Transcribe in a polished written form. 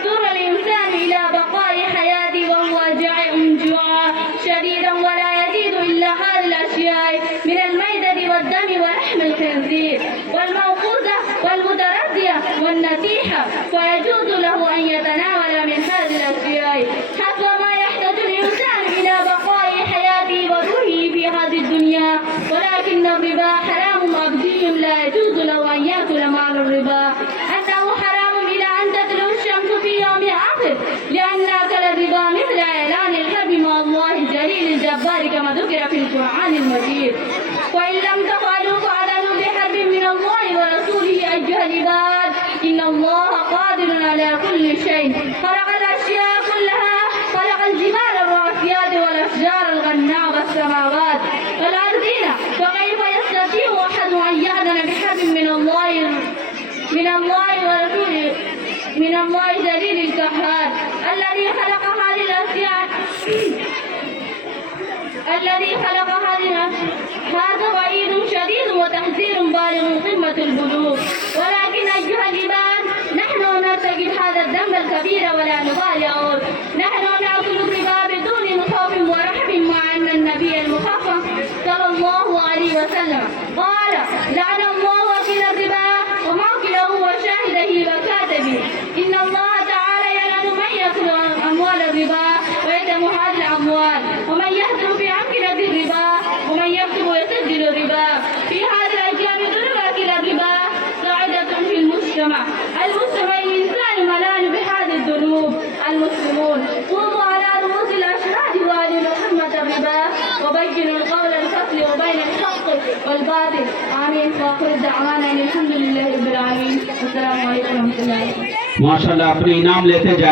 يضطر الإنسان إلى بقاء حياته وهو جائع جوعا شديدا ولا يزيد إلا هذه الأشياء من الميتة والدم ولحم الخنزير والموقوذة والمتردية والنتيحة، فيجوز له أن يتناول من هذه الأشياء حسب ما يحتاج الإنسان إلى بقاء حياته وروحه في هذه الدنيا. ولكن الربا حرام مبدي لا يجوز له أن يأكل مال الربا، أنه حرام إلى أن تطلع الشمس في يوم آخر، لأن أكل الربا مثل إعلان الحرب مع الله الجليل الجبار كما ذكر في القرآن المجيد. وإن لم تفعلوا فاعلنوا بحرب من الله ورسوله أيها العباد، إن الله قادر على كل شيء. خلق الأشياء كلها، خلق الجبال الراسيات والأشجار الغناء والسماوات والأرضين، فكيف يستطيع أحد أن يأذن بحرب من الله ورسوله من الله جليل القهار الذي خلق هذه الأشياء هذا وعيد شديد وتحذير بالغ قمة البلوغ. ولكن أيها العباد، نحن نرتكب هذا الذنب الكبير ولا نبالغ. نحن نأكل الربا بدون خوف ورحب، مع أن النبي المخفف صلى الله عليه وسلم قال: لعن الله واكل الربا وموكله وشاهده وكاتبه. إن الله تعالى يلعن من يأكل أموال الربا ويتم هذه الأموال، ومن يهدم في أمكنة الربا، ومن يكتب ويسجل الربا. في هذه الأيام ذنوب أكل الربا قاعدة في المجتمع الإنسان ملان بهذه الذنوب. المسلمون قوموا على رؤوس الأشهاد وأعلنوا حرمة الربا وبينوا القول الفصل وبين الحق والباطل. آمين. وآخر دعوانا الحمد لله رب العالمين. والسلام عليكم ورحمة الله. माशाल्लाह अपने इनाम लेते जाए।